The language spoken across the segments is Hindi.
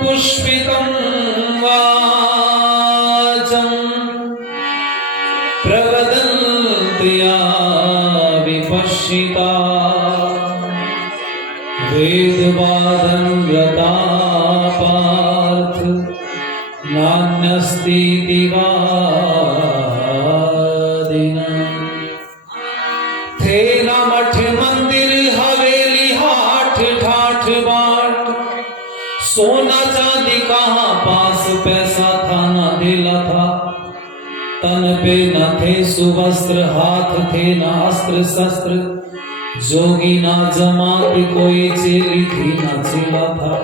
पुष्पितं वाचं प्रवदन्त्या विपश्चिता वेदवादं रता पार्थ नान्यस्तीति वादिना थे न मठ मंदिर हवेली हाठ ठाठ बाट सोना चांदी कहाँ पास पैसा था न दिला था तन पे न थे सुवस्त्र हाथ थे न अस्त्र शस्त्र जोगी ना जमात कोई चेली थी न चेला था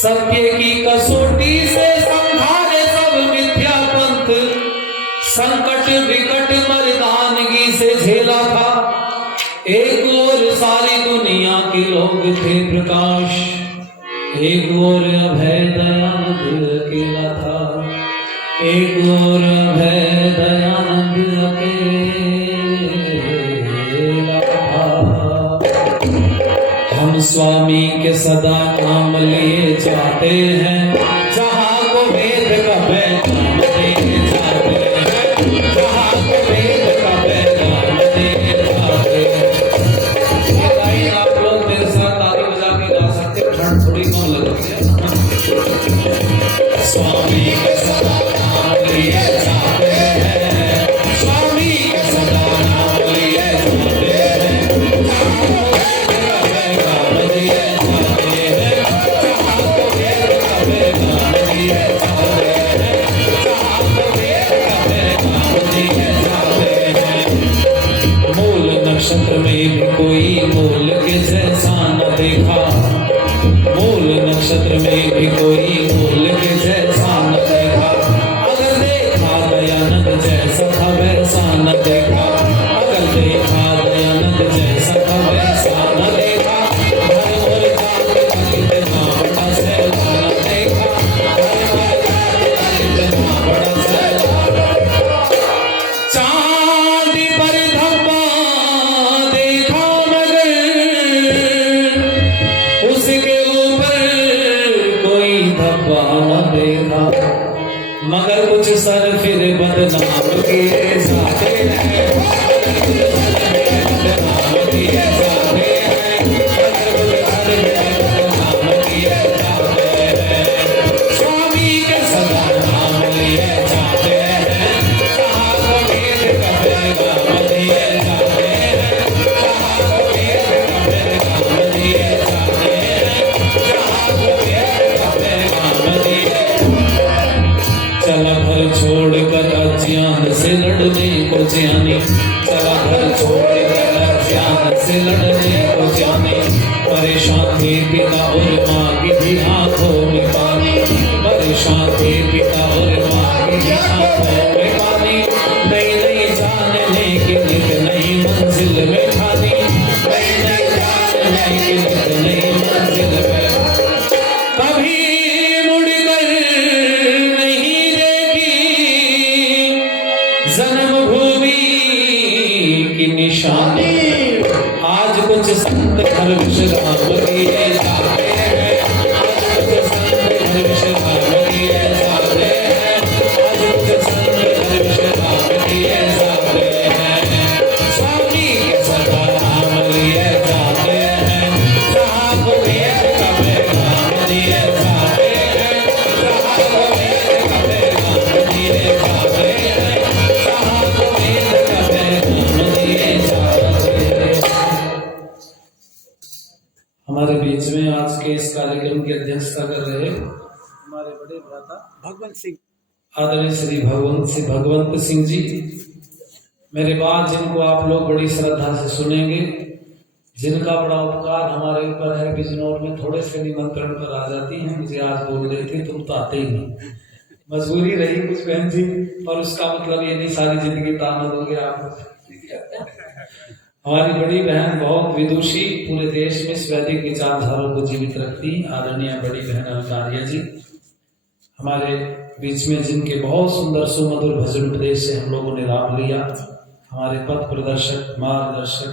सत्य की कसौटी से संभाले सब मिथ्या पंथ संकट विकट मर्दानगी से झेला था एक और सारी दुनिया के लोग थे प्रकाश एक और अभय दयानंद अकेला था एक और अभय दयानंद अकेला था। हम स्वामी के सदा नाम लिए जाते हैं जहाँ को वेद का पैगाम देके जाते हैं जहाँ को वेद का पैगाम देके जाते हैं। आप लोग मेरे साथ ताली बजा के गा सकते ठंड थोड़ी कम लग रही है। स्वामी के सदा नाम लिए जाते हैं स्वामी के सदा नाम लिए जाते हैं मूल नक्षत्र में भी कोई मूल के जैसा न देखा मूल नक्षत्र में भी कोई मूल के जैसा न देखा अगर देखा दयानंद जैसा था वैसा न देखा अगर देखा दयानंद जैसा था वैसा न देखा चांदी पर धब्बा देखा मगर उसके ऊपर कोई धब्बा न देखा मगर कुछ सर फिर बदनाम किए जाते हैं बदनाम किए जाते हैं बदनाम किए जाते हैं स्वामी के सदा नाम लिए जाते हैं जहाँ को वेद का पैगाम दिए जाते हैं जहाँ को वेद का पैगाम दिए जाते हैं जहाँ को वेद का पैगाम दिए चला घर छोड़कर अज्ञान से लड़ने को जाने चला घर छोड़कर अज्ञान से लड़ने को जाने परेशान थे पिता और माँ की भी आंखों में पानी परेशान थे पिता और माँ की भी आंखों में पानी नई नई जान लेकिन एक नई मंजिल में ठानी नई नई जान लेकिन एक नई मंजिल में कभी मुड़कर नहीं देखी जन्मभूमि की निशानी आज कुछ संत घर विश्राम किए जाते हैं आज कुछ संत घर विश्राम किए जाते हैं आज कुछ संत घर विश्राम किए जाते हैं स्वामी के सदा नाम लिए जाते हैं जहाँ को वेद का पैगाम दिए जाते हैं जहाँ को वेद का पैगाम दिए जाते हैं जहाँ को वेद का पैगाम दिए जाते हैं। हमारे बीच में आज के इस कार्यक्रम की अध्यक्षता कर रहे हमारे बड़े भ्राता भगवंत सिंह आदरणीय श्री भगवंत सिंह जी, मेरे बात जिनको आप लोग बड़ी श्रद्धा से सुनेंगे, जिनका बड़ा उपकार हमारे ऊपर है, बिजनौर में थोड़े से निमंत्रण पर आ जाती हैं, मुझे आज बोल रहे थे तुम तो आते ही नहीं, मजबूरी रही कुछ बहन जी, और उसका मतलब ये नहीं सारी जिंदगी तामद हो गया आप। हमारी बड़ी बहन बहुत विदुषी, पूरे देश में वैदिक विचारधाराओं को जीवित रखती आदरणीय बड़ी बहन अलकारिया जी हमारे बीच में, जिनके बहुत सुंदर सुमधुर भजन उपदेश से हम लोगों ने लाभ लिया, हमारे पथ प्रदर्शक मार्गदर्शक,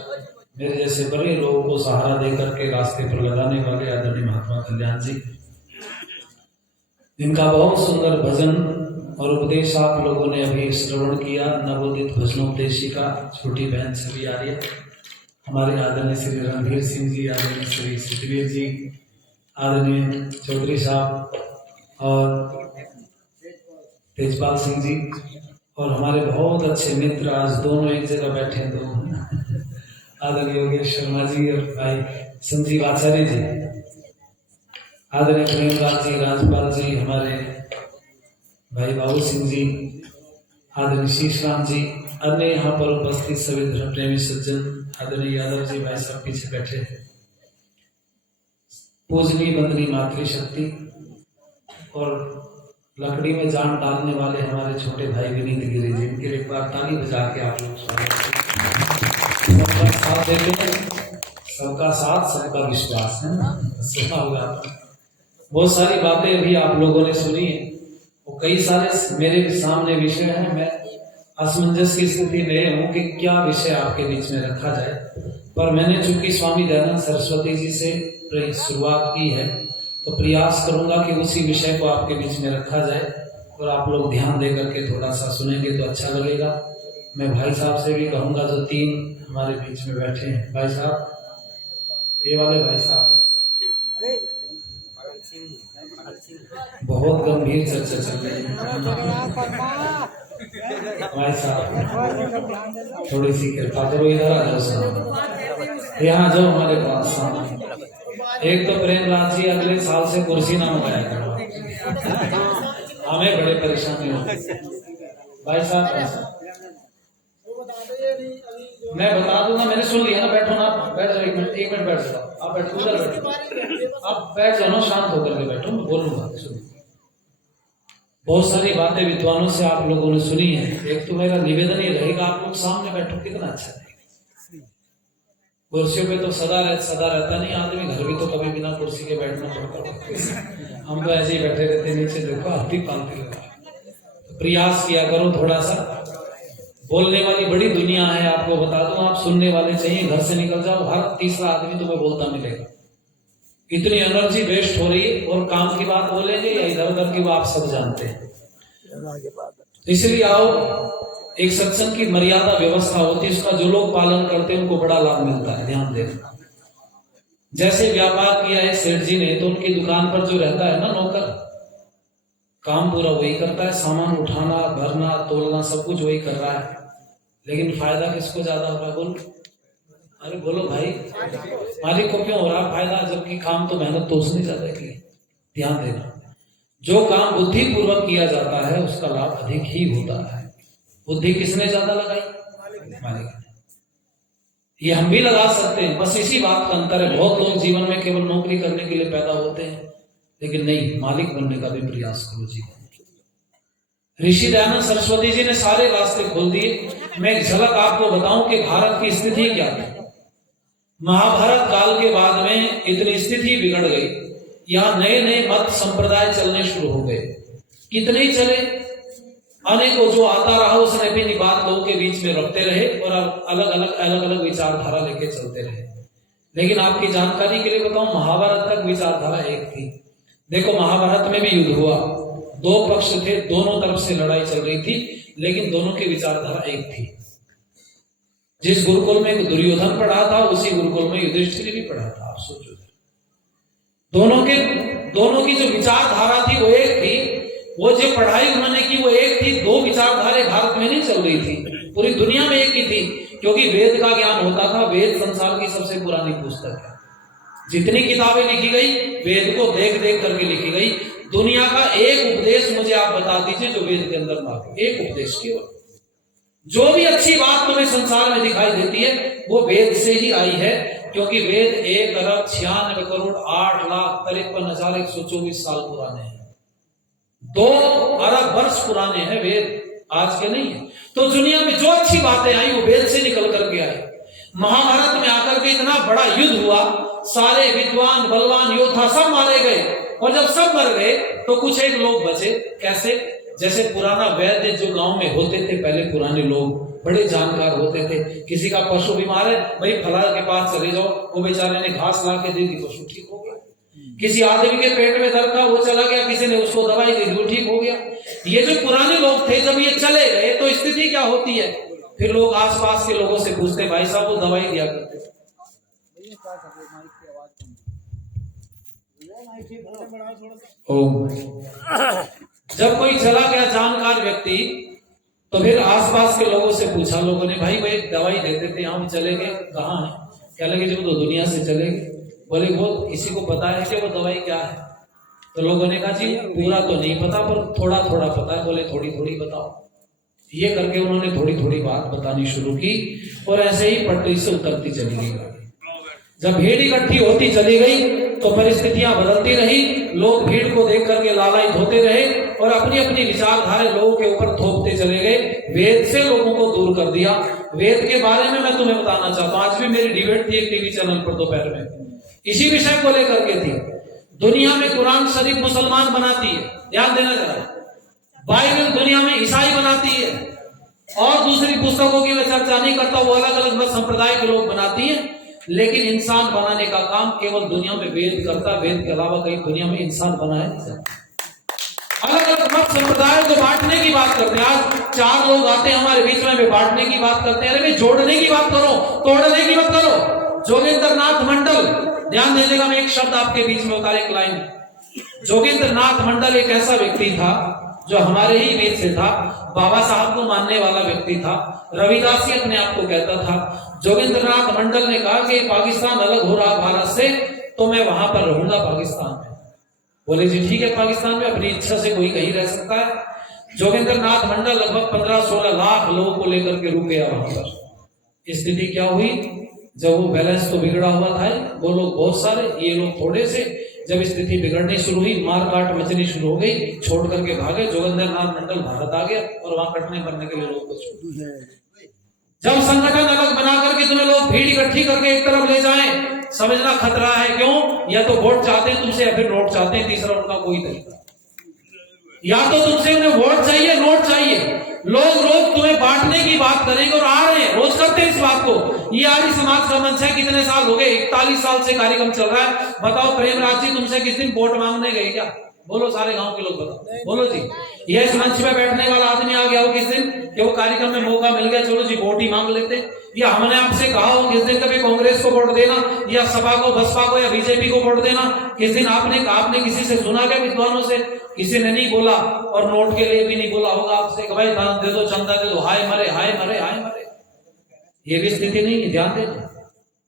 मेरे जैसे बड़े लोगों को सहारा देकर के रास्ते पर लगाने वाले आदरणीय महात्मा कल्याण जी, जिनका बहुत सुंदर भजन और उपदेश आप लोगों ने अभी श्रवण किया। नवोदित भजनोपदेशिका छोटी बहन छवि आर्य, हमारे आदरणीय श्री रणधीर सिंह जी, आदरणीय श्री सिद्धवीर जी, आदरणीय चौधरी साहब और तेजपाल सिंह जी, और हमारे बहुत अच्छे मित्र आज दोनों एक जगह बैठे हैं, दो आदरणीय योगेश शर्मा जी और भाई संजीव आचार्य जी, आदरणीय प्रेमराज जी, राजपाल जी, हमारे भाई बाबू सिंह जी, आदरणीय शीशराम जी, अन्य यहाँ पर उपस्थित सभी धर्म प्रेमी सज्जन, आदरणीय यादव जी भाई साहब पीछे बैठे, पूजनी बंदनी मातृशक्ति और लकड़ी में जान डालने वाले हमारे छोटे भाई विनीत गिरी जी, इनके एक बार ताली बजा के आप लोग सबका साथ देते हैं, सबका साथ सबका विश्वास है ना, सुना होगा। बहुत सारी बातें अभी आप लोगों ने सुनी है, वो कई सारे मेरे सामने विषय हैं, मैं असमंजस की स्थिति में हूँ कि क्या विषय आपके बीच में रखा जाए, पर मैंने चूंकि स्वामी दयानंद सरस्वती जी से शुरुआत की है तो प्रयास करूंगा कि उसी विषय को आपके बीच में रखा जाए और आप लोग ध्यान दे करके थोड़ा सा सुनेंगे तो अच्छा लगेगा। मैं भाई साहब से भी कहूंगा जो तीन हमारे बीच में बैठे हैं, भाई साहब, ये वाले भाई साहब, बहुत गंभीर चर्चा चल रही है, भाई साहब थोड़ी सी कृपा करो, इधर आ जाओ साहब, यहाँ जाओ हमारे पास सामने। एक तो प्रेमराज जी अगले साल से कुर्सी ना मंगाया करो, हमें बड़े परेशानी हो। भाई साहब मैं बता दूंगा, मैंने सुन लिया ना, बैठो ना, बैठ जाओ, एक मिनट बैठ जाओ, आप बैठो, उधर बैठो, आप बैठ जाओ, शांत होकर के बैठो, बोलूंगा। सुनो, बहुत सारी बातें विद्वानों से आप लोगों ने सुनी है, एक तो मेरा निवेदन ही रहेगा आप लोग सामने बैठो, कितना अच्छा रहेगा। कुर्सियों पे तो सदा रहता नहीं आदमी, घर भी तो कभी बिना कुर्सी के बैठना पड़ता, हम तो ऐसे ही बैठे रहते नीचे, देखो हल्दी पालती लगा। प्रयास किया करो थोड़ा सा, बोलने वाली बड़ी दुनिया है, आपको बता दूं, आप सुनने वाले चाहिए, घर से निकल जाओ, हर तीसरा आदमी तुम्हें बोलता मिलेगा, इतनी एनर्जी वेस्ट हो रही है, और काम की बात बोलेंगे या इधर उधर की बात सब जानते हैं। इसलिए आओ, एक सत्संग की मर्यादा व्यवस्था होती है, उसका जो लोग पालन करते हैं उनको बड़ा लाभ मिलता है, ध्यान देना। जैसे व्यापार किया है सेठ जी ने, तो उनकी दुकान पर जो रहता है ना नौकर, काम पूरा वही करता है, सामान उठाना, भरना, तोलना, सब कुछ वही कर रहा है, लेकिन फायदा किसको ज्यादा हो रहा है? बोलो, अरे बोलो भाई, मालिक को क्यों हो रहा फायदा, जबकि काम तो मेहनत तो उसने ज्यादा की। ध्यान देना, जो काम बुद्धि पूर्वक किया जाता है उसका लाभ अधिक ही होता है। बुद्धि किसने ज्यादा लगाई? मालिक। ये हम भी लगा सकते हैं, बस इसी बात का अंतर है। बहुत लोग जीवन में केवल नौकरी करने के लिए पैदा होते हैं, लेकिन नहीं, मालिक बनने का भी प्रयास करो जीवन। ऋषि दयानंद सरस्वती जी ने सारे रास्ते खोल दिए। मैं एक झलक आपको बताऊं कि भारत की स्थिति क्या थी। महाभारत काल के बाद में इतनी स्थिति बिगड़ गई, यहाँ नए नए मत संप्रदाय चलने शुरू हो गए। कितने ही चले, अनेकों, जो आता रहा उसने अपनी बात लोगों के बीच में रखते रहे और अलग अलग विचारधारा लेके चलते रहे। लेकिन आपकी जानकारी के लिए बताऊं, महाभारत तक विचारधारा एक थी। देखो, महाभारत में भी युद्ध हुआ, दो पक्ष थे, दोनों तरफ से लड़ाई चल रही थी, लेकिन दोनों की विचारधारा एक थी। जिस गुरुकुल में दुर्योधन पढ़ा था, उसी गुरुकुल में युधिष्ठिर भी पढ़ा था। आप सोचो, दोनों की जो विचारधारा थी वो एक थी। वो जो पढ़ाई उन्होंने की वो एक थी। दो विचारधारे भारत में नहीं चल रही थी, पूरी दुनिया में एक ही थी, क्योंकि वेद का ज्ञान होता था। वेद संसार की सबसे पुरानी पुस्तक है। जितनी किताबें लिखी गई, वेद को देख देख करके लिखी गई। दुनिया का एक उपदेश मुझे आप बता दीजिए जो वेद के अंदर ना हो, एक उपदेश केवल। जो भी अच्छी बात तुम्हें संसार में दिखाई देती है वो वेद से ही आई है, क्योंकि वेद 1,96,08,53,124 साल पुराने हैं, 2 अरब वर्ष पुराने हैं वेद, आज के नहीं है। तो दुनिया में जो अच्छी बातें आई वो वेद से निकल करके आई। महाभारत में आकर के इतना बड़ा युद्ध हुआ, सारे विद्वान बलवान योद्धा सब मारे गए, और जब सब मर गए तो कुछ एक लोग बचे। कैसे? जैसे पुराना वैद्य जो गांव में होते थे पहले, पुराने लोग बड़े जानकार होते थे। किसी का पशु बीमार है, भाई फलां के पास चले जाओ, वो बेचारे ने घास ला के दे दी, पशु ठीक हो गया। किसी आदमी के पेट में दर्द था, वो चला गया, किसी ने उसको दवाई दी, वो ठीक हो गया। ये जो पुराने लोग थे, जब ये चले गए तो स्थिति क्या होती है? फिर लोग आसपास के लोगों से पूछते, भाई साहब वो दवाई दिया करते। जब कोई चला गया जानकार व्यक्ति, तो फिर आसपास के लोगों से पूछा लोगों ने, भाई भाई दवाई देते थे, हम चले गए, कहाँ है? क्या लगे जब तो दुनिया से चले गए। बोले वो किसी को पता है कि वो दवाई क्या है? तो लोगों ने कहा जी पूरा तो नहीं पता, पर थोड़ा थोड़ा पता है। बोले थोड़ी थोड़ी बताओ। ये करके उन्होंने थोड़ी थोड़ी बात बतानी शुरू की, और ऐसे ही पटरी से उतरती चली गई। जब भीड़ इकट्ठी होती चली गई तो परिस्थितियां बदलती रही, लोग भीड़ को देख करके लालायित होते रहे और अपनी अपनी विचारधारा लोगों के ऊपर थोपते चले गए। वेद से लोगों को दूर कर दिया। वेद के बारे में मैं तुम्हें बताना चाहता हूं, आज भी मेरी डिबेट थी एक टीवी चैनल पर दोपहर में, इसी विषय को लेकर के थी। दुनिया में कुरान शरीफ मुसलमान बनाती है, ध्यान देना जरा। बाइबल दुनिया में ईसाई बनाती है, और दूसरी पुस्तकों की मैं चर्चा नहीं करता, वो अलग अलग मत संप्रदाय के लोग बनाती है। लेकिन इंसान बनाने का काम केवल दुनिया में वेद करता, वेद के अलावा कहीं दुनिया में इंसान बनाया नहीं जाता। अलग अलग मत संप्रदायों को बांटने की बात करते हैं। आज 4 लोग आते हैं हमारे बीच में, वे बांटने की बात करते हैं। अरे भाई जोड़ने की बात करो, तोड़ने की मत करो। जोगेंद्र नाथ मंडल, ध्यान दीजिएगा, मैं एक शब्द आपके बीच में होता है, एक लाइन। जोगेंद्र नाथ मंडल एक ऐसा व्यक्ति था जो हमारे ही बीच से था, बाबा साहब को मानने वाला व्यक्ति था, रविदास ही अपने आप को कहता था। जोगेंद्र नाथ मंडल ने कहा कि पाकिस्तान अलग हो रहा भारत से, तो मैं वहां पर रहूंगा पाकिस्तान में। बोले जी ठीक है, पाकिस्तान में अपनी इच्छा से कोई कहीं रह सकता है। जोगेंद्र नाथ मंडल लगभग 15-16 लाख लोगों को लेकर के रुक गया वहां पर। स्थिति क्या हुई? जब वो बैलेंस तो बिगड़ा हुआ था, वो लोग बहुत सारे, ये लोग थोड़े से, जब स्थिति बिगड़नी शुरू हुई, मार काट मचनी शुरू हो गई, छोड़ करके भागे। जोगेंद्र नाथ मंडल भारत आ गया और वहां कटने मरने के लिए लोग कुछ। जब संगठन अलग बना करके तुम्हें लोग भीड़ इकट्ठी करके एक तरफ ले जाएं, समझना खतरा है। क्यों? या तो वोट चाहते हैं तुमसे, या फिर नोट चाहते हैं, तीसरा उनका कोई तरीका। या तो तुमसे उन्हें वोट चाहिए, नोट चाहिए। लोग रोज तुम्हें बांटने की बात करेंगे, और आ रहे हैं, रोज करते हैं इस बात को। ये आर्य समाज का मंच है, कितने साल हो गए? 41 साल से कार्यक्रम चल रहा है। बताओ प्रेमराज जी तुमसे किस दिन वोट मांगने गए क्या? बोलो, सारे गांव के लोग बताओ, बोलो जी। ये इस मंच में बैठने वाला आदमी आ गया हो किस दिन कि वो कार्यक्रम में मौका मिल गया, चलो जी वोट ही मांग लेते। या हमने आपसे कहा हो किस दिन कभी कांग्रेस को वोट देना, या सपा को, बसपा को, या बीजेपी को वोट देना? किस दिन आपने किसी से सुना क्या? विद्वानों से किसी ने नहीं बोला, और नोट के लिए भी नहीं बोला होगा आपसे कि भाई दान दे दो, चंदा दे दो, हाय मरे हाय मरे हाय मरे। ये भी स्थिति नहीं है, ध्यान देना।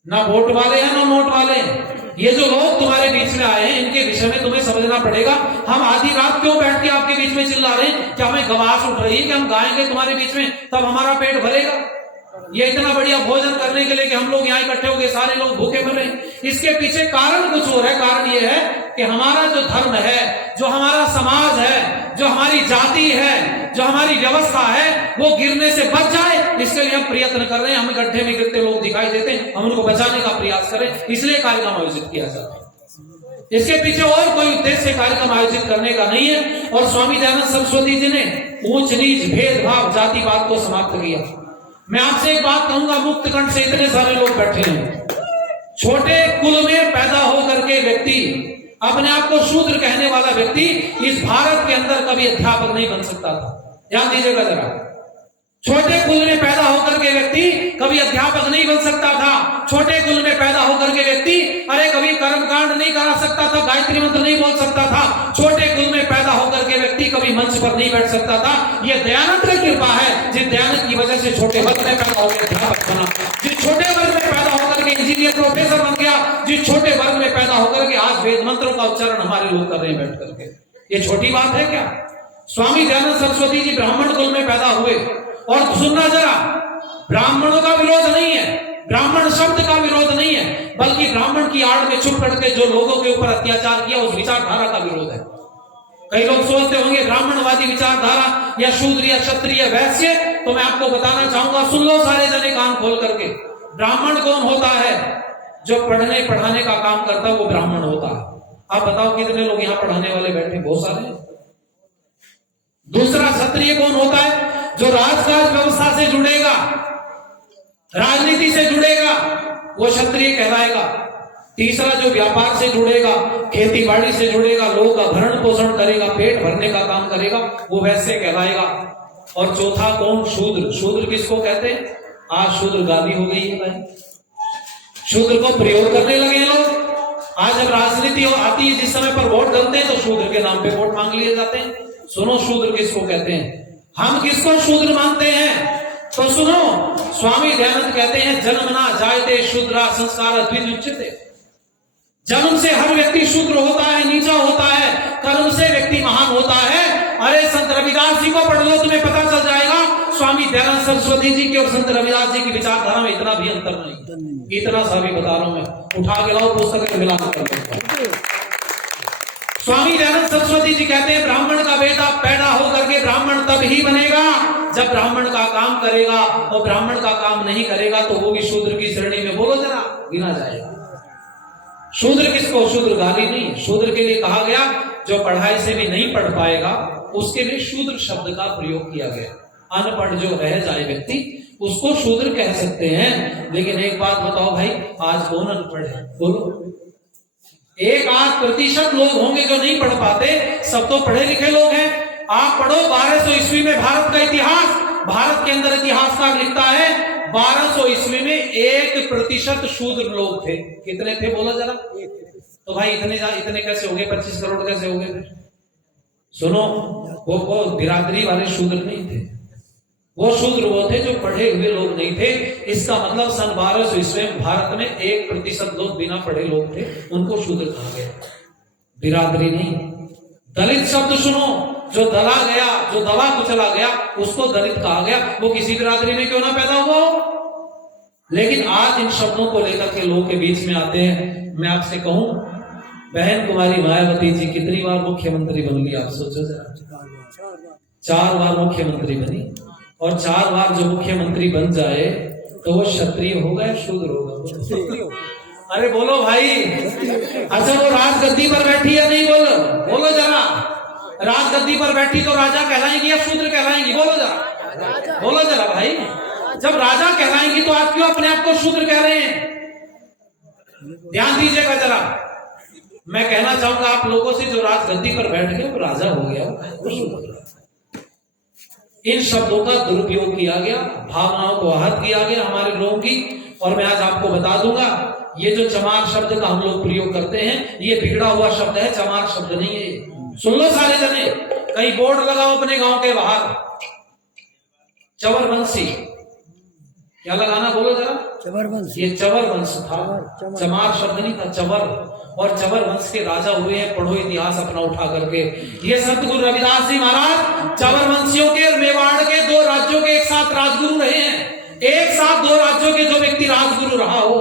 ना वोट वाले हैं ना नोट वाले हैं। ये जो लोग तुम्हारे बीच में आए हैं, इनके विषय में तुम्हें समझना पड़ेगा। हम आधी रात क्यों बैठ के आपके बीच में चिल्ला रहे हैं? क्या हमें गवाश उठ रही है कि हम गाएंगे तुम्हारे बीच में, तब हमारा पेट भरेगा? ये इतना बढ़िया भोजन करने के लिए कि हम लोग यहाँ इकट्ठे हो गए, सारे लोग भूखे मर रहे हैं। इसके पीछे कारण कुछ और है। कारण ये है कि हमारा जो धर्म है, जो हमारा समाज है, जो हमारी जाति है, जो हमारी व्यवस्था है, वो गिरने से बच जाए, इसके लिए हम प्रयत्न कर रहे हैं। हमें गड्ढे में गिरते लोग दिखाई देते हैं, हम उनको बचाने का प्रयास करें, इसलिए कार्यक्रम आयोजित किया जाता है। इसके पीछे और कोई उद्देश्य कार्यक्रम आयोजित करने का नहीं है। और स्वामी दयानंद सरस्वती जी ने ऊंच नीच भेदभाव जातिवाद को समाप्त किया। मैं आपसे एक बात कहूंगा, मुक्त कंठ से इतने सारे लोग बैठे हैं, छोटे कुल में पैदा होकर के व्यक्ति, अपने आप को शूद्र कहने वाला व्यक्ति इस भारत के अंदर कभी अध्यापक नहीं बन सकता था। ध्यान दीजिएगा जरा। छोटे कुल में पैदा होकर के व्यक्ति कभी अध्यापक नहीं बन सकता था। छोटे कुल में पैदा होकर के व्यक्ति कभी कर्मकांड नहीं करा सकता था, गायत्री मंत्र नहीं बोल सकता था। छोटे कुल में पैदा होकर के व्यक्ति कभी मंच पर नहीं बैठ सकता था। यह दयानंद की कृपा है, जिस दयानंद की वजह से छोटे वर्ग में पैदा होकर अध्यापक बना, जिस छोटे वर्ग में पैदा होकर के इंजीनियर प्रोफेसर बन गया, जिस छोटे वर्ग में पैदा होकर के आज वेद मंत्रों का उच्चारण हमारे लोग कर रहे हैं बैठ करके। ये छोटी बात है क्या? स्वामी दयानंद सरस्वती जी ब्राह्मण कुल में पैदा हुए, और सुनना जरा, ब्राह्मणों का विरोध नहीं है, ब्राह्मण शब्द का विरोध नहीं है, बल्कि ब्राह्मण की आड़ में छुप करके जो लोगों के ऊपर अत्याचार किया उस विचारधारा का विरोध है। कई लोग सोचते होंगे ब्राह्मणवादी विचारधारा या शूद्र या क्षत्रिय वैश्य, तो मैं आपको बताना चाहूंगा, सुन लो सारे जने कान खोल करके, ब्राह्मण कौन होता है? जो पढ़ने पढ़ाने का काम करता है वो ब्राह्मण होता है। आप बताओ कितने लोग यहाँ पढ़ाने वाले बैठे? बहुत सारे। दूसरा क्षत्रिय कौन होता है? जो राजकाज व्यवस्था से जुड़ेगा, राजनीति से जुड़ेगा, वो क्षत्रिय कहलाएगा। तीसरा जो व्यापार से जुड़ेगा, खेती बाड़ी से जुड़ेगा, लोगों का भरण पोषण करेगा, पेट भरने का काम करेगा, वो वैश्य कहलाएगा। और चौथा कौन? शूद्र। शूद्र किसको कहते हैं? आज शूद्र गाली हो गई है भाई, शूद्र को प्रयोग करने लगे लोग। आज जब राजनीति आती है, जिस समय पर वोट डालते हैं, तो शूद्र के नाम पे वोट मांग लिए जाते हैं। सुनो शूद्र किसको कहते हैं, हम किसको शूद्र मानते हैं? तो सुनो, स्वामी दयानंद कहते हैं, जन्मना जायते शूद्रा संस्कार द्विजुच्यते। जन्म से हर व्यक्ति शूद्र होता है, नीचा होता है, कर्म से व्यक्ति महान होता है। अरे संत रविदास जी को पढ़ लो, तुम्हें पता चल जाएगा। स्वामी दयानंद सरस्वती जी की और संत रविदास जी की विचारधारा में इतना भी अंतर नहीं, इतना सा भी बता रहा हूं मैं, उठा के लाओ पुस्तक मिला कर। स्वामी दयानंद सरस्वती जी कहते हैं, ब्राह्मण का बेटा पैदा होकर के ब्राह्मण तब ही बनेगा जब ब्राह्मण का काम करेगा, और ब्राह्मण का काम नहीं करेगा तो वो भी शूद्र की श्रेणी में, बोलो जरा, गिना जाएगा। शूद्र किसको? शूद्र गाली नहीं, शूद्र के लिए कहा गया जो पढ़ाई से भी नहीं पढ़ पाएगा उसके लिए शूद्र शब्द का प्रयोग किया गया। अनपढ़ जो रह जाए व्यक्ति उसको शूद्र कह सकते हैं। लेकिन एक बात बताओ भाई, आज कौन अनपढ़ है? बोलो। 1-8% लोग होंगे जो नहीं पढ़ पाते, सब तो पढ़े लिखे लोग हैं। आप पढ़ो 1200 ईस्वी में भारत का इतिहास, भारत के अंदर इतिहासकार लिखता है 1200 ईस्वी में 1% शूद्र लोग थे। कितने थे बोलो जरा? तो भाई इतने कैसे हो गए? 25 करोड़ कैसे हो गए? सुनो, वो बिरादरी वाले शूद्र नहीं थे, वो शूद्र वो थे जो पढ़े हुए लोग नहीं थे। इसका मतलब सन 1200 ईस्वी में भारत में 1% लोग बिना पढ़े लोग थे, उनको शूद्र कहा गया, बिरादरी नहीं। दलित शब्द सुनो, जो दला गया, जो दबा कुचला गया, उसको दलित कहा गया, वो किसी बिरादरी में क्यों ना पैदा हुआ हो। लेकिन आज इन शब्दों को लेकर के लोगों के बीच में आते हैं। मैं आपसे कहूं, बहन कुमारी मायावती जी कितनी बार मुख्यमंत्री बन गई? आप सोचो जरा, 4 बार मुख्यमंत्री बनी, और 4 बार जो मुख्यमंत्री बन जाए तो वो क्षत्रिय होगा या शूद्र होगा? अरे बोलो भाई। अच्छा, वो राजगद्दी पर बैठी या नहीं? बोलो जरा, राजगद्दी पर बैठी तो राजा कहलाएंगी या शूद्र कहलाएंगी? बोलो जरा भाई। जब राजा कहलाएंगी तो आप क्यों अपने आप को शूद्र कह रहे हैं? ध्यान दीजिएगा जरा। मैं कहना चाहूंगा आप लोगों से, जो राजगद्दी पर बैठ गए वो राजा हो गया, इन शब्दों का दुरुपयोग किया गया, भावनाओं को आहत किया गया हमारे लोगों की। और मैं आज आपको बता दूंगा, ये जो चमार शब्द का हम लोग प्रयोग करते हैं, ये बिगड़ा हुआ शब्द है, चमार शब्द नहीं है। सुन लो सारे जने, कहीं बोर्ड लगाओ अपने गांव के बाहर, चवरवंशी, क्या लगाना? बोलो जरा। चवरवंशी। ये चवरवंश था, चमार शब्द नहीं था, चवर। और चवर वंश के राजा हुए हैं, पढ़ो इतिहास अपना उठा करके। ये संत गुरु रविदास जी महाराज चवर वंशियों के और मेवाड़ के 2 राज्यों के एक साथ राजगुरु रहे हैं। एक साथ 2 राज्यों के जो व्यक्ति राजगुरु रहा हो,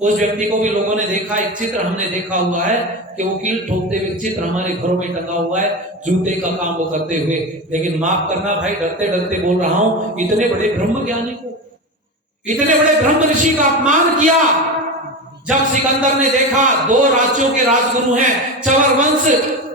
उस व्यक्ति को भी लोगों ने देखा। एक चित्र हमने देखा हुआ है कि वो कील ठोकते हुए चित्र हमारे घरों में टंगा हुआ है, जूते का काम वो करते हुए। लेकिन माफ करना भाई, डरते डरते बोल रहा हूं, इतने बड़े ब्रह्म ज्ञानी को, इतने बड़े ब्रह्म ऋषि का अपमान किया। जब सिकंदर ने देखा 2 राज्यों के राजगुरु हैं, चवर वंश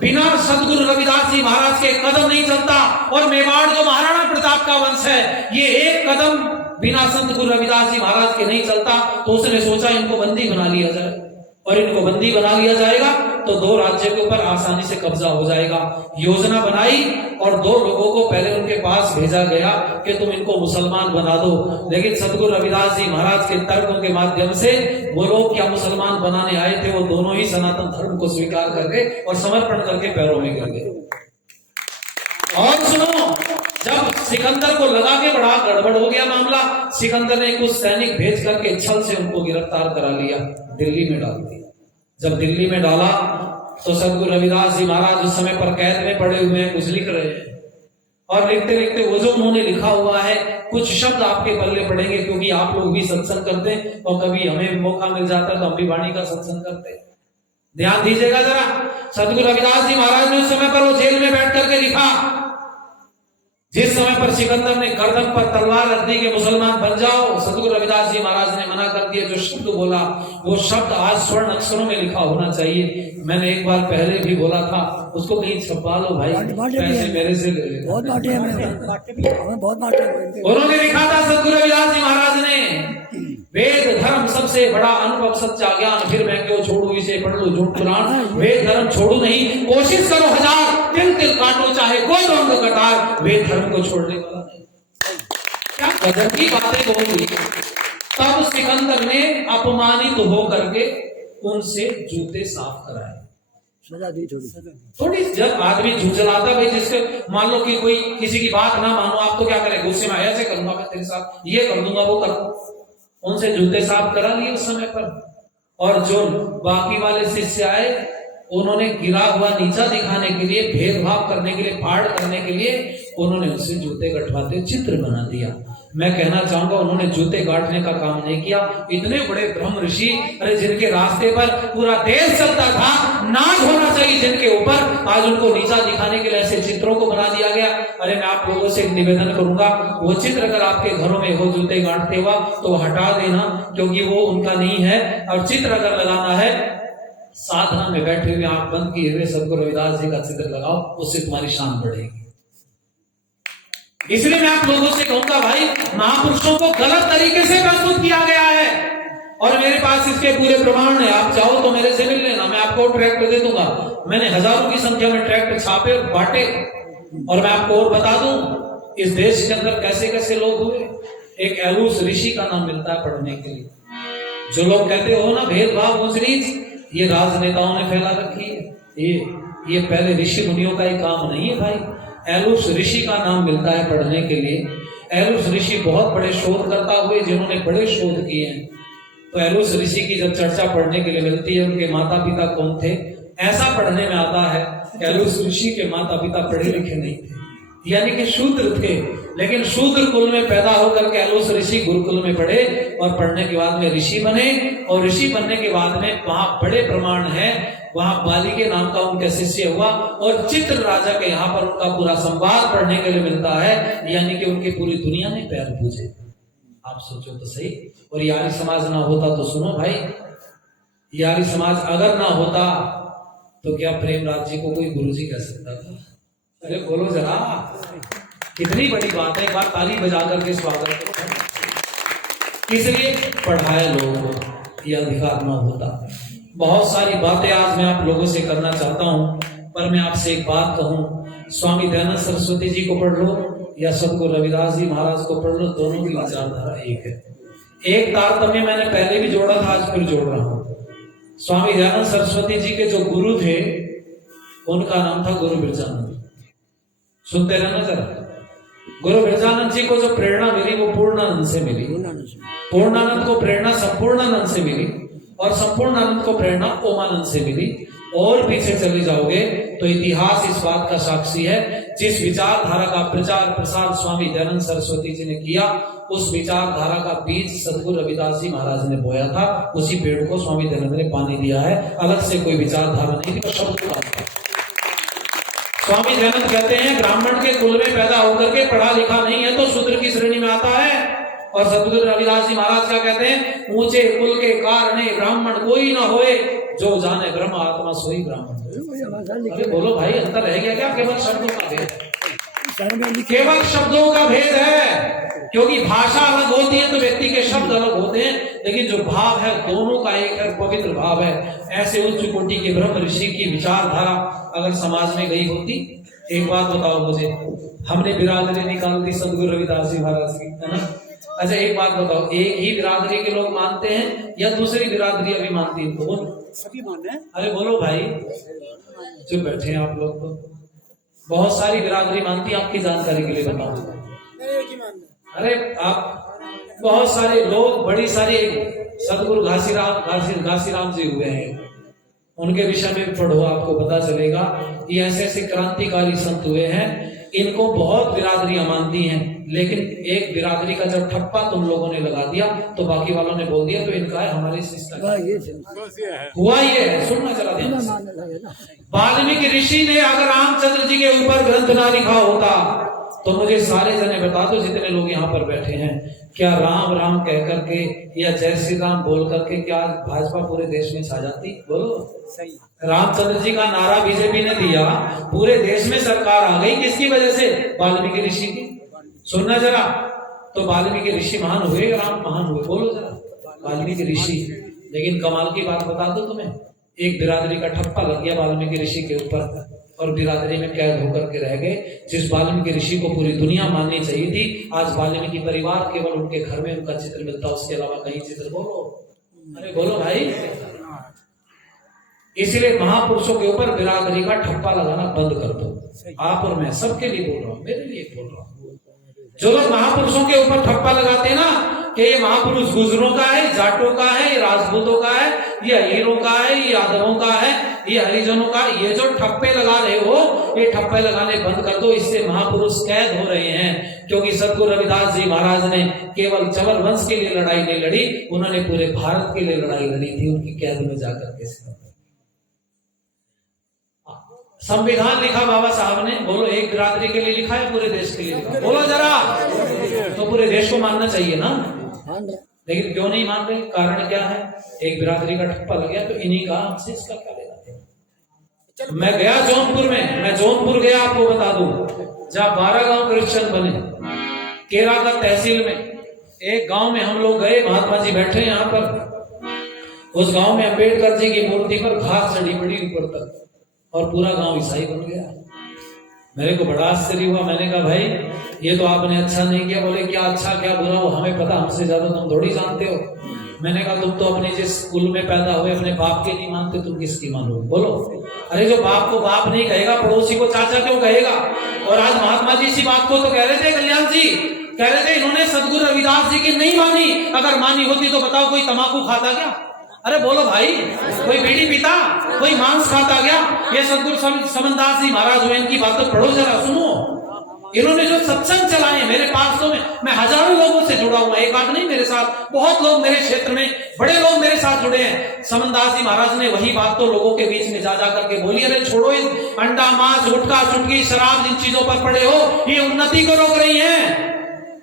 बिना सदगुरु रविदास जी महाराज के कदम नहीं चलता, और मेवाड़ जो महाराणा प्रताप का वंश है, ये एक कदम बिना संत गुरु रविदास जी महाराज के नहीं चलता। तो उसने सोचा इनको बंदी बना लिया जाए, और इनको बंदी बना लिया जाएगा तो 2 राज्यों के ऊपर आसानी से कब्जा हो जाएगा। योजना बनाई और 2 लोगों को पहले उनके पास भेजा गया कि तुम इनको मुसलमान बना दो। लेकिन सदगुरु रविदास जी महाराज के तर्कों के माध्यम से वो लोग क्या मुसलमान बनाने आए थे, वो दोनों ही सनातन धर्म को स्वीकार कर गए और समर्पण करके पैरों में गिर गए। और सुनो, जब सिकंदर को लगा के बड़ा गड़बड़ हो गया मामला, सिकंदर ने कुछ सैनिक भेज करके छल से उनको गिरफ्तार करा लिया, दिल्ली में डाल दिया। जब दिल्ली में डाला, तो सदगुरु रविदास जी महाराज उस समय पर कैद में पड़े हुए हैं, कुछ लिख रहे हैं और लिखते लिखते वो जो उन्होंने लिखा हुआ है कुछ शब्द आपके पल्ले पड़ेंगे, क्योंकि आप लोग भी सत्संग करते हैं और कभी हमें मौका मिल जाता है तो हम भी वाणी का सत्संग करते हैं। ध्यान दीजिएगा जरा, सदगुरु रविदास जी महाराज ने उस समय पर वो जेल में बैठ करके लिखा, जिस समय पर सिकंदर ने गर्दन पर तलवार रख दी कि मुसलमान बन जाओ, सदगुरु रविदास जी महाराज ने मना कर दिया। जो शब्द बोला वो शब्द आज स्वर्ण अक्षरों में लिखा होना चाहिए। मैंने एक बार पहले भी बोला था, उसको कहीं छपवा लो भाई, पैसे मेरे से ले लेना। उन्होंने लिखा था सदगुरु रविदास जी महाराज ने, वेद धर्म सबसे बड़ा अनुभव सच्चा ज्ञान, फिर मैं क्यों छोड़ू इसे पढ़ लो झूठ पुराण। वेद धर्म छोड़ू नहीं, कोशिश करो हजार, तिल तिल काटो चाहे कोई रंग कटार, वेद धर्म को छोड़ने वाला नहीं। क्या गजब की बातें बोली। तब सिकंदर ने अपमानित हो करके उनसे जूते साफ कराए। थोड़ी जब आदमी झुंझलाता भाई, जिसके मान लो कि कोई किसी की बात ना मानो आप तो क्या करें, गुस्से में ऐसे करूंगा मैं तेरे साथ, ये कर दूंगा वो कर। उनसे जूते साफ करा लिए उस समय पर। और जो बाकी वाले शिष्य आए उन्होंने गिरा हुआ नीचा दिखाने के लिए, भेदभाव करने के लिए, फाड़ करने के लिए उन्होंने उससे जूते गठवाते चित्र बना दिया। मैं कहना चाहूंगा उन्होंने जूते गांठने का काम नहीं किया। इतने बड़े ब्रह्म ऋषि, अरे जिनके रास्ते पर पूरा देश चलता था, नाच होना चाहिए जिनके ऊपर, आज उनको नीचा दिखाने के लिए ऐसे चित्रों को बना दिया गया। अरे मैं आप लोगों से एक निवेदन करूंगा, वो चित्र अगर आपके घरों में हो जूते गांठते हुआ तो हटा देना, क्योंकि वो उनका नहीं है। और चित्र अगर लगाना है, साधना में बैठे हुए आंख बंद किए हुए सदगुरु रविदास जी का चित्र लगाओ, उससे तुम्हारी शान बढ़ेगी। इसलिए मैं आप लोगों से कहूंगा भाई, महापुरुषों को गलत तरीके से प्रस्तुत किया गया है और मेरे पास इसके पूरे प्रमाण है। आप चाहो तो मेरे से मिल लेना, मैं आपको ट्रैक्टर दे दूंगा। मैंने हजारों की संख्या में ट्रैक्टर छापे और बांटे। और मैं आपको और बता दूं, इस देश के अंदर कैसे कैसे लोग हुए। एक एलूस ऋषि का नाम मिलता है पढ़ने के लिए। जो लोग कहते हो ना भेदभाव ऊंच नीच, ये राजनेताओं ने फैला रखी है। ये पहले ऋषि मुनियों का ही काम नहीं है भाई। एलूस ऋषि का नाम मिलता है पढ़ने के लिए। एलूस ऋषि बहुत बड़े शोधकर्ता हुए जिन्होंने बड़े शोध किए हैं। तो एलूस ऋषि की जब चर्चा पढ़ने के लिए मिलती है, उनके माता पिता कौन थे, ऐसा पढ़ने में आता है एलूस ऋषि के माता पिता पढ़े लिखे नहीं थे, यानी कि शूद्र थे। लेकिन शूद्र कुल में पैदा होकर के एलूस ऋषि गुरुकुल में पढ़े और पढ़ने के बाद में ऋषि बने। और ऋषि बनने के बाद में वहां बड़े प्रमाण है, वहां बाली के नाम का उनका शिष्य हुआ और चित्र राजा के यहाँ पर उनका पूरा संवाद पढ़ने के लिए मिलता है, यानी कि उनकी पूरी दुनिया ने पैर पूजे। आप सोचो तो सही। और यारी समाज ना होता तो सुनो भाई, यारी समाज अगर ना होता तो क्या प्रेमराज जी को कोई गुरुजी कह सकता था? अरे बोलो जरा, कितनी बड़ी बात है। एक बार ताली बजा करके स्वागत करो। इसलिए पढ़ाए लोगों को, यह अधिकार न होता। बहुत सारी बातें आज मैं आप लोगों से करना चाहता हूं, पर मैं आपसे एक बात कहूं, स्वामी दयानंद सरस्वती जी को पढ़ लो या सदगुरु रविदास जी महाराज को पढ़ लो, दोनों की विचारधारा एक है। एक तारतम्य मैंने पहले भी जोड़ा था, आज फिर जोड़ रहा हूं। स्वामी दयानंद सरस्वती जी के जो गुरु थे उनका नाम था गुरु बिरजानंद। सुनते रहना जरा। गुरु बिरजानंद जी को जो प्रेरणा मिली वो पूर्णानंद से मिली। पूर्णानंद को प्रेरणा संपूर्णानंद से मिली और संपूर्णानंद को प्रेरणा ओमानंद से मिली। और पीछे चले जाओगे तो इतिहास इस बात का साक्षी है, जिस विचारधारा का प्रचार प्रसार स्वामी दयानंद सरस्वती जी ने किया, उस विचारधारा का बीज सदगुरु रविदास जी महाराज ने बोया था। उसी पेड़ को स्वामी दयानंद ने पानी दिया है, अलग से कोई विचारधारा नहीं थी। शब्द स्वामी दयानंद कहते हैं ब्राह्मण के कुल में पैदा होकर के पढ़ा लिखा नहीं है तो शूद्र की श्रेणी में आता है। और सदगुरु रविदास जी महाराज क्या कहते हैं, ऊंचे कुल के कारणे ब्राह्मण कोई न होए, जो जाने ब्रह्म आत्मा सोई ब्राह्मण। अरे बोलो भाई, अंतर रह गया क्या? केवल शब्दों का भेद, केवल शब्दों का भेद है। क्योंकि भाषा अलग होती है तो व्यक्ति के शब्द अलग होते हैं, लेकिन जो भाव है दोनों का एक है, पवित्र भाव है। ऐसे उच्च कोटि के ब्रह्म ऋषि की विचारधारा अगर समाज में गई होती, एक बात बताओ मुझे, हमने बिरादरी निकाल दी सदगुरु रविदास जी महाराज की, है ना? अच्छा एक बात बताओ, एक ही बिरादरी के लोग मानते हैं या दूसरी बिरादरी अभी मानती है? तो सभी मानते हैं। अरे बोलो भाई, जो बैठे हैं आप लोग तो बहुत सारी बिरादरी मानती है। आपकी जानकारी के लिए बताओ, अरे आप बहुत सारे लोग, बड़ी सारी, सदगुरु घासीराम जी हुए हैं, उनके विषय में पढ़ो, आपको पता चलेगा। ये ऐसे ऐसे क्रांतिकारी संत हुए हैं, इनको बहुत बिरादरियां मानती हैं, लेकिन एक बिरादरी का जब ठप्पा तुम लोगों ने लगा दिया तो बाकी वालों ने बोल दिया तो इनका है, हमारी सिस्टम हुआ ये है। सुनना चला दिया, वाल्मीकि ऋषि ने अगर रामचंद्र जी के ऊपर ग्रंथ ना लिखा होता तो मुझे सारे जने बता दो जितने लोग यहाँ पर बैठे हैं, क्या राम राम कह करके या जय श्री राम बोल करके क्या भाजपा पूरे देश में छा जाती? बोलो सही। रामचंद्र जी का नारा बीजेपी ने दिया, पूरे देश में सरकार आ गई, किसकी वजह से? वाल्मीकि ऋषि की। सुनना जरा, तो वाल्मीकि ऋषि महान हुए, राम महान हुए? बोलो जरा, वाल्मीकि ऋषि। लेकिन कमाल की बात बता दो तुम्हें, एक बिरादरी का ठप्पा लग गया वाल्मीकि ऋषि के ऊपर और बिरादरी में कैद होकर के रह गए। जिस वाल्मीकि ऋषि को पूरी दुनिया माननी चाहिए थी, आज वाल्मीकि परिवार केवल उनके घर में उनका चित्र मिलता, उसके अलावा कहीं चित्र। बोलो, अरे बोलो भाई। इसलिए महापुरुषों के ऊपर बिरादरी का ठप्पा लगाना बंद कर दो। आप और मैं सबके लिए बोल रहा हूं, मेरे लिए बोल रहा हूं। जो लोग महापुरुषों के ऊपर ठप्पा लगाते हैं ना कि ये महापुरुष गुजरों का है, जाटों का है, ये राजपूतों का है, ये अहीरों का है, ये यादवों का है, ये हरिजनों का, ये जो ठप्पे लगा रहे हो, ये ठप्पे लगाने बंद कर दो। इससे महापुरुष कैद हो रहे हैं, क्योंकि सदगुरु रविदास जी महाराज ने केवल चवर वंश के लिए लड़ाई नहीं लड़ी, उन्होंने पूरे भारत के लिए लड़ाई लड़ी थी, उनकी कैद में जाकर के। संविधान लिखा बाबा साहब ने, बोलो एक बिरादरी के लिए लिखा है, पूरे देश के लिए लिखा? बोलो जरा, तो पूरे देश को मानना चाहिए ना, लेकिन क्यों नहीं मान रहे? कारण क्या है? एक बिरादरी का ठप्पा लग गया तो इन्हीं का हमसे इसका क्या लेना? मैं गया जौनपुर में, मैं जौनपुर गया, आपको बता दूं, जहां 12 गांव क्रिश्चियन बने, केरा का तहसील में एक गांव में हम लोग गए, महात्मा जी बैठे यहाँ पर, उस गांव में अंबेडकर जी की मूर्ति पर घास चढ़ी पड़ी ऊपर तक और पूरा गांव ईसाई बन गया। मेरे को बड़ा आश्चर्य हुआ, मैंने कहा भाई ये तो आपने अच्छा नहीं किया। बोले क्या अच्छा क्या बुरा वो हमें पता, हमसे ज्यादा तुम थोड़ी जानते हो। मैंने कहा तुम तो अपने जिस कुल में पैदा हुए अपने बाप के नहीं मानते, तुम किसकी मानोगे? बोलो, अरे जो बाप को बाप नहीं कहेगा पड़ोसी को चाचा क्यों कहेगा? और आज महात्मा जी इसी बात को तो कह रहे थे, कल्याण जी कह रहे थे, इन्होंने सदगुरु रविदास जी की नहीं मानी, अगर मानी होती तो बताओ कोई तंबाकू खाता क्या? अरे बोलो भाई, कोई बीड़ी पीता, कोई मांस खाता क्या? ये सदगुरु समनदास जी महाराज हुए, इनकी बात तो पढ़ो जरा, सुनो। इन्होंने जो सत्संग चलाए मेरे पास, तो मैं हजारों लोगों से जुड़ा हुआ, एक आध नहीं, मेरे साथ बहुत लोग, मेरे क्षेत्र में बड़े लोग मेरे साथ जुड़े हैं। समनदास जी महाराज ने वही बात तो लोगों के बीच में जा करके बोली, अरे छोड़ो इन अंडा मांस गुटखा चुटकी शराब जिन चीजों पर पड़े हो, ये उन्नति को रोक रही है।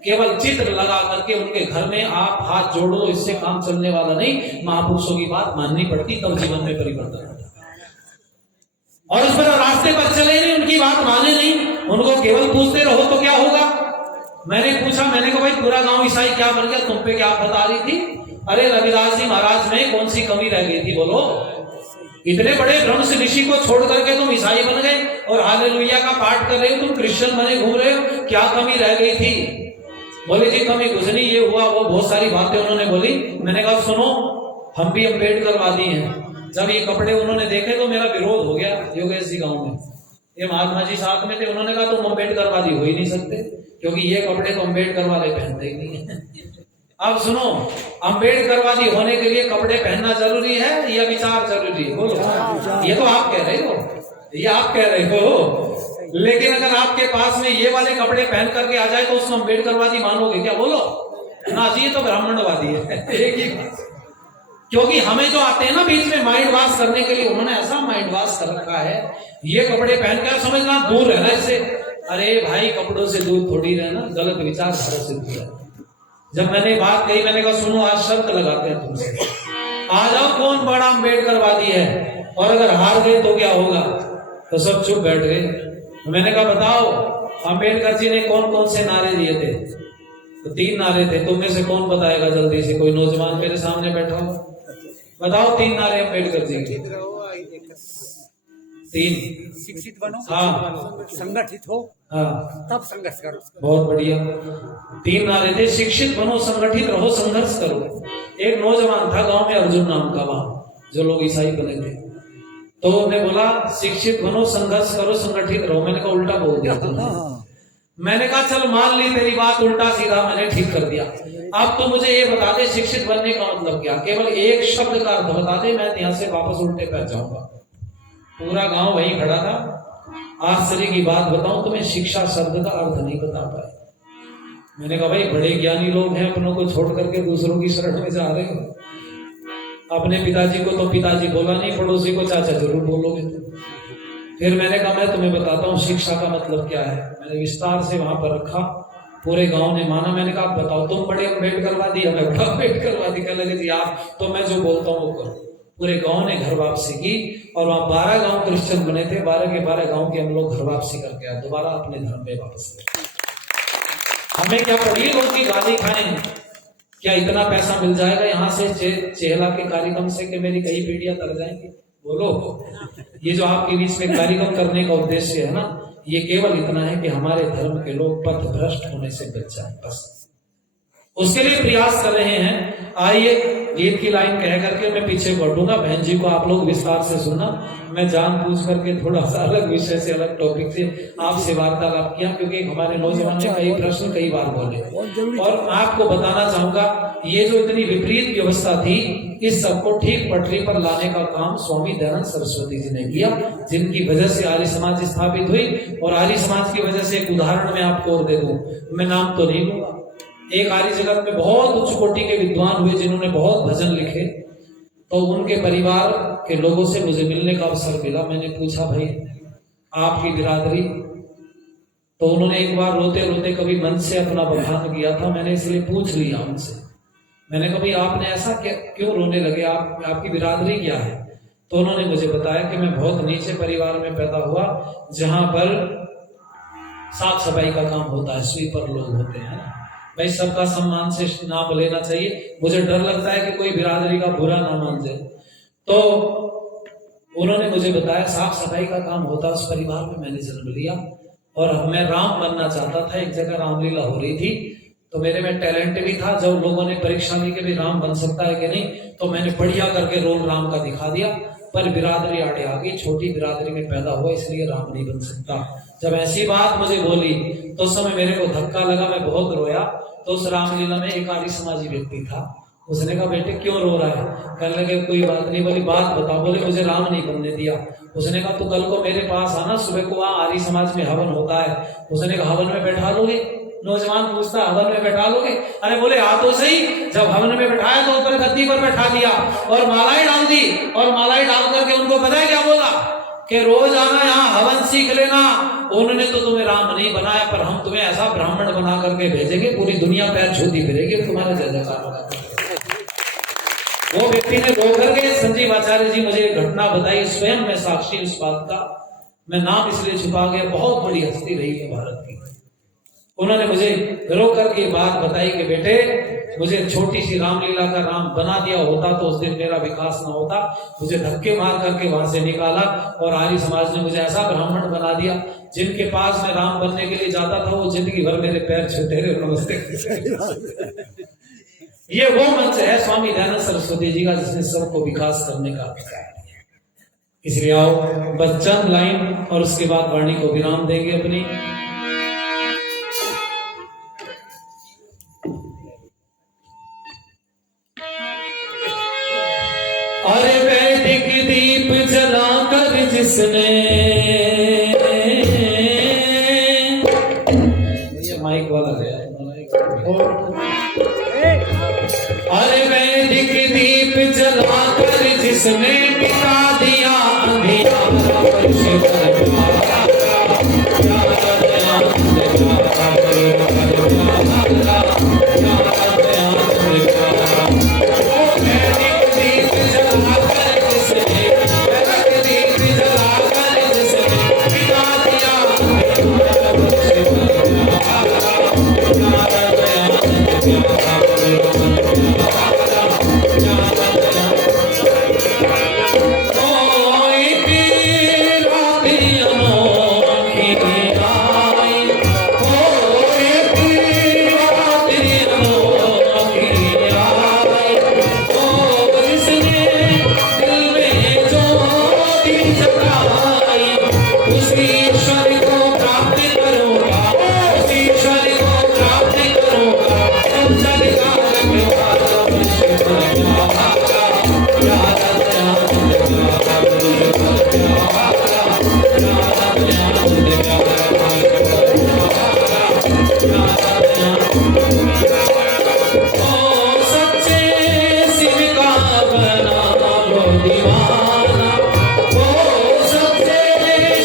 केवल चित्र लगा करके उनके घर में आप हाथ जोड़ो, इससे काम चलने वाला नहीं। महापुरुषों की बात माननी पड़ती, तब जीवन में परिवर्तन होता। और उस पर रास्ते पर चले नहीं, उनकी बात माने नहीं, उनको केवल पूछते रहो तो क्या होगा? मैंने पूछा, मैंने कहा भाई पूरा गांव ईसाई क्या बन गया? तुम पे क्या बता रही थी? अरे रविदास जी महाराज में कौन सी कमी रह गई थी? बोलो, इतने बड़े ब्रह्मश ऋषि को छोड़ करके तुम ईसाई बन गए और हालेलुया का पाठ कर रहे हो, तुम क्रिश्चियन बने घूम रहे हो, क्या कमी रह गई थी? बोले जी कमी कुछ नहीं, ये हुआ वो, बहुत सारी बातें उन्होंने बोली। मैंने कहा सुनो, हम भी अम्बेडकरवादी हैं। जब ये कपड़े उन्होंने देखे तो मेरा विरोध हो गया योगेश जी गांव में। ये महात्मा जी साथ में थे, उन्होंने कहा तुम अम्बेडकरवादी हो ही नहीं सकते, क्योंकि ये कपड़े तो अम्बेडकर वाले पहनते ही नहीं है। अब सुनो, अम्बेडकरवादी होने के लिए कपड़े पहनना जरूरी है या विचार जरूरी है? बोलो, ये तो आप कह रहे हो, ये आप कह रहे हो, लेकिन अगर आपके पास में ये वाले कपड़े पहन करके आ जाए तो उसको अम्बेडकरवादी मानोगे क्या? बोलो ना जी, ये तो ब्राह्मणवादी है। एक ही, क्योंकि हमें जो आते हैं ना बीच में माइंड वॉश करने के लिए, उन्होंने ऐसा माइंड वॉश कर रखा है, ये कपड़े पहनकर समझना दूर रहना इससे। अरे भाई कपड़ों से दूर थोड़ी रहना, गलत विचारधारा से दूर रहना। जब मैंने बात कही, मैंने कहा सुनो, आज शर्त लगाते हैं तुमसे, आ जाओ कौन बड़ा अम्बेडकरवादी है, और अगर हार गए तो क्या होगा? तो सब चुप बैठ गए। मैंने कहा बताओ अंबेडकर जी ने कौन कौन से नारे दिए थे? तो 3 नारे थे। तुम में से कौन बताएगा जल्दी से? कोई नौजवान मेरे सामने बैठा हो, बताओ 3 नारे अंबेडकर जी के। 3। शिक्षित बनो, हाँ, संगठित हो, हाँ, तब संघर्ष करो। बहुत बढ़िया। 3 नारे थे, शिक्षित बनो, संगठित रहो, संघर्ष करो। एक नौजवान था गांव में, अर्जुन नाम का, वहां जो लोग ईसाई बने थे, तो उन्होंने बोला शिक्षित बनो, संघर्ष करो, संगठित रहो। मैंने कहा उल्टा बोल दिया तुमने। मैंने कहा चल मान ली तेरी बात, उल्टा सीधा मैंने ठीक कर दिया। अब तो मुझे ये बता दे शिक्षित बनने का मतलब क्या? केवल एक शब्द का अर्थ बता दे, मैं यहाँ से वापस उल्टे पैर जाऊंगा। पूरा गांव वहीं खड़ा था। आश्चर्य की बात बताऊं तुम्हें, शिक्षा शब्द का अर्थ नहीं बता पाए। मैंने कहा भाई बड़े ज्ञानी लोग हैं, अपनों को छोड़ करके दूसरों की शरण में जा रहे हो। अपने पिताजी को तो पिताजी बोला नहीं, पड़ोसी को चाचा जरूर बोलोगे तुम। फिर मैंने कहा मैं तुम्हें बताता हूँ शिक्षा का मतलब क्या है। मैंने विस्तार से वहां पर रखा, पूरे गांव ने माना। मैंने कहा आप बताओ, तुम बड़े अम्बेडकरवादी, हमें बड़ा अम्बेडकरवादी। कहने लगे जी आप तो मैं जो बोलता हूँ वो करो। पूरे गांव ने घर वापसी की और वहां 12 गांव क्रिश्चियन बने थे। 12 के 12 गांव के हम लोग घर वापसी करके आए, दोबारा अपने धर्म में वापस गए। हमें क्या पड़ी लोग की गाली खाएं, क्या इतना पैसा मिल जाएगा यहाँ से चेहला के कार्यक्रम से कि मेरी कई पीढ़ियां तर जाएंगी? बोलो, ये जो आपके बीच में कार्यक्रम करने का उद्देश्य है ना, ये केवल इतना है कि हमारे धर्म के लोग पथ भ्रष्ट होने से बच जाए, बस उसके लिए प्रयास कर रहे हैं। आइए गीत की लाइन कह करके मैं पीछे बढ़ूंगा, बहन जी को आप लोग विस्तार से सुनना। मैं जानबूझ करके थोड़ा सा अलग विषय से, अलग टॉपिक से आपसे वार्तालाप किया, क्योंकि हमारे नौजवान ने कई प्रश्न कई बार बोले। और मैं आपको बताना चाहूंगा, ये जो इतनी विपरीत व्यवस्था थी, इस सबको ठीक पटरी पर लाने का काम स्वामी दयानंद सरस्वती जी ने किया, जिनकी वजह से आर्य समाज स्थापित हुई। और आर्य समाज की वजह से एक उदाहरण मैं आपको और दे दूं, मैं नाम तो नहीं लूंगा। एक आर्य जगत में बहुत उच्च कोटि के विद्वान हुए, जिन्होंने बहुत भजन लिखे, तो उनके परिवार के लोगों से मुझे मिलने का अवसर मिला। मैंने पूछा भाई आपकी बिरादरी, तो उन्होंने एक बार रोते रोते कभी मंच से अपना बखान किया था। मैंने इसलिए पूछ लिया उनसे, मैंने कहा भाई आपने ऐसा क्यों रोने लगे, आपकी बिरादरी क्या है? तो उन्होंने मुझे बताया कि मैं बहुत नीचे परिवार में पैदा हुआ, जहां पर साफ सफाई का काम होता है, स्वीपर लोग होते हैं ना भाई, सबका सम्मान से नाम लेना चाहिए। मुझे डर लगता है कि कोई बिरादरी का बुरा ना मान जाए। तो उन्होंने मुझे बताया साफ सफाई का काम होता, उस परिवार में मैंने जन्म लिया और मैं राम बनना चाहता था। एक जगह रामलीला हो रही थी, तो मेरे में टैलेंट भी था। जब लोगों ने परीक्षा ली कि भी राम बन सकता है कि नहीं, तो मैंने बढ़िया करके रोल राम का दिखा दिया। पर बिरादरी आड़े आ गई, छोटी बिरादरी में पैदा हुआ इसलिए राम नहीं बन सकता। जब ऐसी बात मुझे बोली तो उस समय मेरे को धक्का लगा, मैं बहुत रोया। तो उस रामलीला में एक आर्य समाजी व्यक्ति था, उसने कहा बेटे क्यों रो रहा है? कहने लगे कोई बात नहीं। बोली बात बता। बोले मुझे राम नहीं बनने दिया। उसने कहा तू कल को मेरे पास आना, सुबह को वहाँ आर्य समाज में हवन होता है। उसने कहा हवन में बैठा लोगे? नौजवान पूछता हवन में बैठा लोगे? अरे बोले आ तो सही। जब हवन में बैठाया तो ऊपर गद्दी पर बैठा दिया और मालाएं डाल दी। और मालाएं डाल करके उनको पता है क्या बोला कि रोज आना यहाँ हवन सीख लेना। उन्होंने तो तुम्हें राम नहीं बनाया, पर हम तुम्हें ऐसा ब्राह्मण बना करके भेजेंगे, पूरी दुनिया पैर छूती फिरेगी, तुम्हारा जय जयकार होगा। वो व्यक्ति ने रो करके संजीव आचार्य जी मुझे घटना बताई, स्वयं मैं साक्षी उस बात का। मैं नाम इसलिए छुपा गया, बहुत बड़ी हस्ती रही है भारत की। उन्होंने मुझे रो करके बात बताई कि बेटे मुझे छोटी सी रामलीला का राम बना दिया होता तो उस दिन मेरा विकास ना होता। मुझे धक्के मार करके वहां से निकाला और आर्य समाज ने मुझे ऐसा ब्राह्मण बना दिया, जिनके पास मैं राम बनने के लिए जाता था वो जिंदगी भर मेरे पैर छूते रहे, नमस्ते। ये वो मंच है स्वामी दयानंद सरस्वती जी का, जिसने सबको विकास करने का अधिकार दिया। इसलिए आओ बस चंद लाइन और उसके बाद वाणी को विराम देंगे अपनी। अरे वैदिक दीप जलाकर जिसने, माइक वाला गया। अरे वैदिक दीप जलाकर जिसने मिटा दिया सच्चे शिव का बना लो दीवाना, ओ सच्चे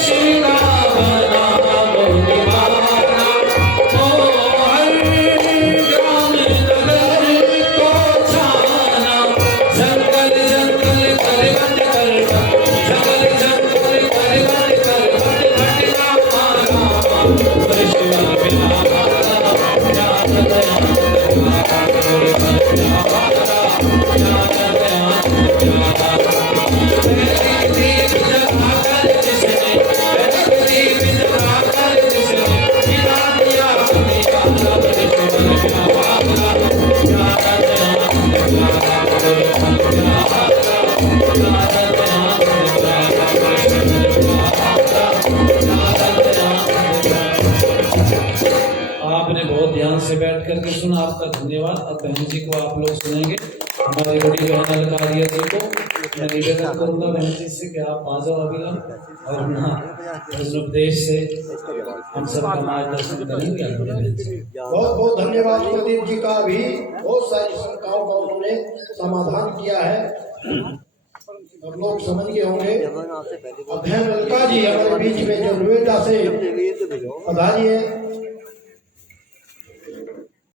शिव का बना लो दीवाना, ओ हर ग्राम नगर को छाना, जंगल जंगल करवट करवट, जंगल जंगल करवट करवट, घटना मारा दृश्य बिना आपने बहुत ध्यान से बैठ करके सुना, आपका धन्यवाद। अब बहन जी को आप लोग सुनेंगे, हमारी बड़ी बहन अलकारिया जी को मैं निवेदन करूंगा बहन जी से कि आप आ जाओ अभी और अपना उपदेश से हम सबका मार्गदर्शन करेंगे। बहुत बहुत धन्यवाद प्रदीप जी का भी, बहुत सारी शंकाओं का उन्होंने समाधान किया है और लोग समझ गए होंगे। अब बहन अलका जी हमारे बीच में जो नोएडा से पधारी है,